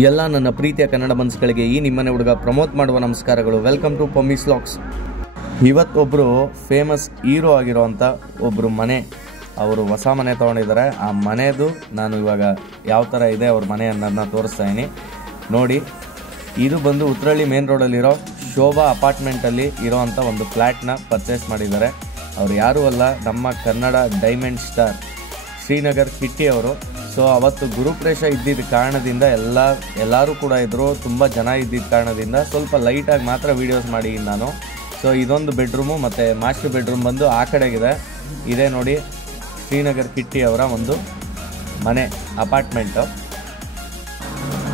ಎಲ್ಲ ನನ್ನ ಪ್ರೀತಿಯ ಕನ್ನಡ ಮನಸ್ಸುಗಳಿಗೆ ಈ ನಿಮ್ಮನೆ ಹುಡುಗ ಪ್ರಮೋಟ್ ಮಾಡುವ ನಮಸ್ಕಾರಗಳು. Welcome to Pammi's vlogs. ಇವತ್ತೊಬ್ಬರು ಫೇಮಸ್ ಹೀರೋ ಆಗಿರೋವಂಥ ಒಬ್ಬರು ಮನೆ, ಅವರು ಹೊಸ ಮನೆ ತೊಗೊಂಡಿದ್ದಾರೆ. ಆ ಮನೆಯದು ನಾನು ಇವಾಗ ಯಾವ ಥರ ಇದೆ ಅವ್ರ ಮನೆ ಅನ್ನೋದನ್ನ ತೋರಿಸ್ತಾ ಇದ್ದೀನಿ ನೋಡಿ. ಇದು ಬಂದು ಉತ್ರಳ್ಳಿ ಮೇನ್ ರೋಡಲ್ಲಿರೋ ಶೋಭಾ ಅಪಾರ್ಟ್ಮೆಂಟಲ್ಲಿ ಇರೋವಂಥ ಒಂದು ಫ್ಲ್ಯಾಟ್ನ ಪರ್ಚೇಸ್ ಮಾಡಿದ್ದಾರೆ. ಅವರು ಯಾರೂ ಅಲ್ಲ, ನಮ್ಮ ಕನ್ನಡ ಡೈಮಂಡ್ ಸ್ಟಾರ್ ಶ್ರೀನಗರ್ ಕಿಟ್ಟಿ ಅವರು. ಸೊ ಅವತ್ತು ಗುರುಪ್ರವೇಶ ಇದ್ದಿದ್ದ ಕಾರಣದಿಂದ ಎಲ್ಲರೂ ಕೂಡ ಇದ್ದರು, ತುಂಬ ಜನ ಇದ್ದಿದ್ದ ಕಾರಣದಿಂದ ಸ್ವಲ್ಪ ಲೈಟಾಗಿ ಮಾತ್ರ ವೀಡಿಯೋಸ್ ಮಾಡಿ ನಾನು. ಸೊ ಇದೊಂದು ಬೆಡ್ರೂಮು ಮತ್ತು ಮಾಸ್ಟರ್ ಬೆಡ್ರೂಮ್ ಬಂದು ಆ ಕಡೆಗಿದೆ. ಇದೇ ನೋಡಿ ಶ್ರೀನಗರ್ ಕಿಟ್ಟಿ ಅವರ ಒಂದು ಮನೆ ಅಪಾರ್ಟ್ಮೆಂಟು.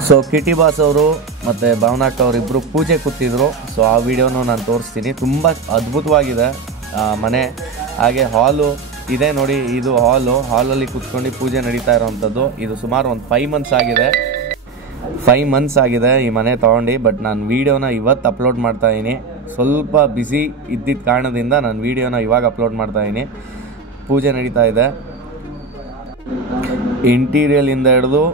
ಸೊ ಕಿಟ್ಟಿ ಬಾಸ್ ಅವರು ಮತ್ತು ಭಾವನಾಕ್ ಅವರಿಬ್ಬರು ಪೂಜೆ ಕೂತಿದ್ರು. ಸೊ ಆ ವಿಡಿಯೋನು ನಾನು ತೋರಿಸ್ತೀನಿ. ತುಂಬ ಅದ್ಭುತವಾಗಿದೆ ಮನೆ. ಹಾಗೆ ಹಾಲು ಇದೆ ನೋಡಿ, ಇದು ಹಾಲಲ್ಲಿ ಕೂತ್ಕೊಂಡು ಪೂಜೆ ನಡೀತಾ ಇರೋವಂಥದ್ದು. ಇದು ಸುಮಾರು ಒಂದು 5 ಮಂತ್ಸ್ ಆಗಿದೆ ಈ ಮನೆ ತೊಗೊಂಡು. ಬಟ್ ನಾನು ವೀಡಿಯೋನ ಇವತ್ತು ಅಪ್ಲೋಡ್ ಮಾಡ್ತಾಯಿದ್ದೀನಿ. ಸ್ವಲ್ಪ ಬ್ಯುಸಿ ಇದ್ದಿದ್ದ ಕಾರಣದಿಂದ ನಾನು ವೀಡಿಯೋನ ಇವಾಗ ಅಪ್ಲೋಡ್ ಮಾಡ್ತಾಯಿದ್ದೀನಿ. ಪೂಜೆ ನಡೀತಾ ಇದೆ. ಇಂಟೀರಿಯಲಿಂದ ಹಿಡಿದು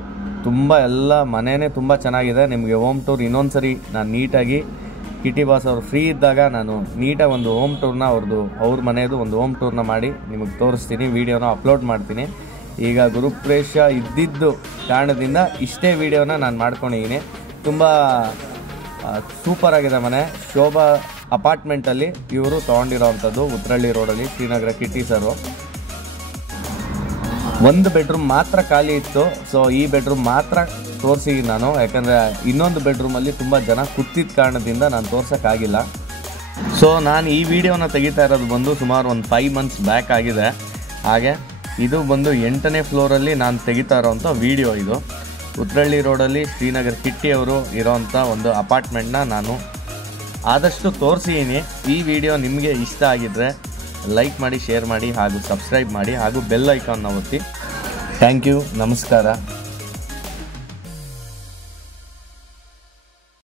ತುಂಬ ಎಲ್ಲ ಮನೆಯೇ ತುಂಬ ಚೆನ್ನಾಗಿದೆ. ನಿಮಗೆ ಹೋಮ್ ಟೂರ್ ಇನ್ನೊಂದು ಸರಿ ನಾನು ನೀಟಾಗಿ ಕಿಟ್ಟಿ ಬಾಸ್ ಅವರು ಫ್ರೀ ಇದ್ದಾಗ ನಾನು ನೀಟಾಗಿ ಒಂದು ಹೋಮ್ ಟೂರ್ನ ಅವ್ರ ಮನೆಯದು ಒಂದು ಹೋಮ್ ಟೂರ್ನ ಮಾಡಿ ನಿಮಗೆ ತೋರಿಸ್ತೀನಿ, ವೀಡಿಯೋನ ಅಪ್ಲೋಡ್ ಮಾಡ್ತೀನಿ. ಈಗ ಗುರುಪ್ರವೇಶ ಇದ್ದಿದ್ದು ಕಾರಣದಿಂದ ಇಷ್ಟೇ ವೀಡಿಯೋನ ನಾನು ಮಾಡ್ಕೊಂಡಿದ್ದೀನಿ. ತುಂಬ ಸೂಪರಾಗಿದೆ ಮನೆ. ಶೋಭಾ ಅಪಾರ್ಟ್ಮೆಂಟಲ್ಲಿ ಇವರು ತೊಗೊಂಡಿರೋವಂಥದ್ದು ಉತ್ರಳ್ಳಿ ರೋಡಲ್ಲಿ ಶ್ರೀನಗರ ಕಿಟ್ಟಿ ಸರು. ಒಂದು ಬೆಡ್ರೂಮ್ ಮಾತ್ರ ಖಾಲಿ ಇತ್ತು. ಸೊ ಈ ಬೆಡ್ರೂಮ್ ಮಾತ್ರ ತೋರಿಸಿ ನಾನು, ಯಾಕಂದರೆ ಇನ್ನೊಂದು ಬೆಡ್ರೂಮಲ್ಲಿ ತುಂಬ ಜನ ಕೂತಿದ್ದ ಕಾರಣದಿಂದ ನಾನು ತೋರ್ಸೋಕ್ಕಾಗಿಲ್ಲ. ಸೊ ನಾನು ಈ ವಿಡಿಯೋನ ತೆಗಿತಾ ಇರೋದು ಬಂದು ಸುಮಾರು ಒಂದು 5 ಮಂತ್ಸ್ ಬ್ಯಾಕ್ ಆಗಿದೆ. ಹಾಗೆ ಇದು ಬಂದು 8ನೇ ಫ್ಲೋರಲ್ಲಿ ನಾನು ತೆಗಿತಾ ಇರೋವಂಥ ವೀಡಿಯೋ. ಇದು ಉತ್ರಳ್ಳಿ ರೋಡಲ್ಲಿ ಶ್ರೀನಗರ್ ಕಿಟ್ಟಿ ಅವರು ಇರೋವಂಥ ಒಂದು ಅಪಾರ್ಟ್ಮೆಂಟ್ನ ನಾನು ಆದಷ್ಟು ತೋರಿಸಿದ್ದೀನಿ. ಈ ವಿಡಿಯೋ ನಿಮಗೆ ಇಷ್ಟ ಆಗಿದ್ದರೆ ಲೈಕ್ ಮಾಡಿ, ಶೇರ್ ಮಾಡಿ ಹಾಗೂ ಸಬ್ಸ್ಕ್ರೈಬ್ ಮಾಡಿ ಹಾಗೂ ಬೆಲ್ ಐಕಾನ್ನ ಒತ್ತಿ. ಥ್ಯಾಂಕ್ ಯು, ನಮಸ್ಕಾರ.